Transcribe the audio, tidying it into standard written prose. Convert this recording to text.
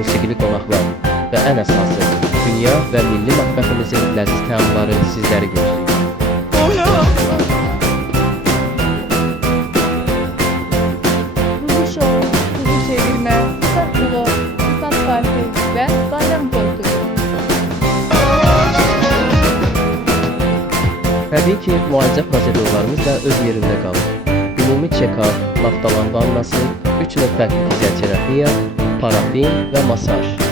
musiqili qonaqlar və ən əsası dünya və milli mətbəximizin ləziz təamları sizləri gözləyir. Kuzu şov, kuzu çevirme, ufak rulo, ufak parti ve bayram koltuğu. Təbii ki, müalicə prosedurlarımız da öz yerində qalır. Ümumi check-up, naftalan vannası, 3 növ fərqli fizioterapiya, parafin və masaj.